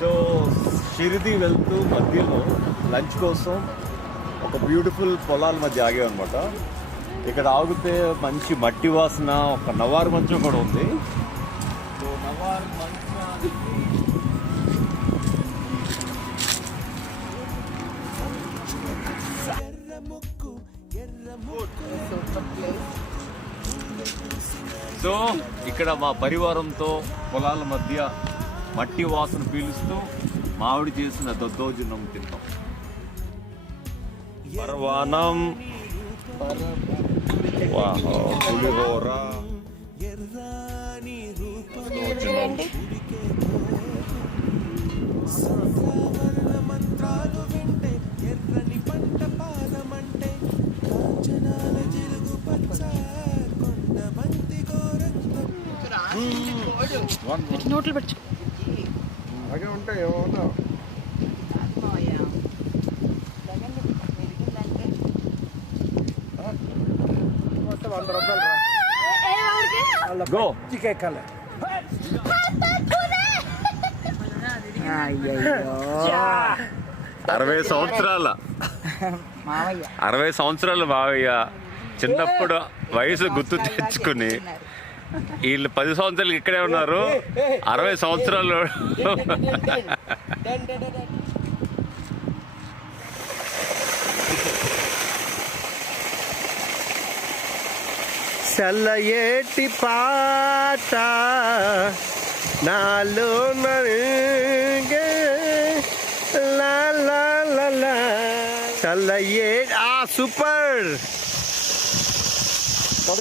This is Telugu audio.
సో షిరిడి వెళ్తూ మధ్యలో లంచ్ కోసం ఒక బ్యూటిఫుల్ పొలాల మధ్య ఆగామన్నమాట. ఇక్కడ ఆగితే మంచి మట్టి వాసన, ఒక నవారు మంచం కూడా ఉంది. సో నవారు మంచానికి సో ఇక్కడ మా పరివారంతో పొలాల మధ్య మట్టి వాసన పీలుస్తూ మామిడి చేసిన దద్దోజనం తిన్నాం. పరవానం, పులిహోర, దద్దోజనం. నోట్లు పెట్టు అలాగే ఉంటాయి ఏమవుతా 100 రూపాయలు ఎక్కాలి. అరవై సంవత్సరాలు మావయ్య చిన్నప్పుడు వయసు గుర్తు తెచ్చుకుని వీళ్ళు 10 సంవత్సరాలు ఇక్కడే ఉన్నారు. 60 సంవత్సరాలు చల్లయేటి పాట నాలో చల్లయే సూపర్.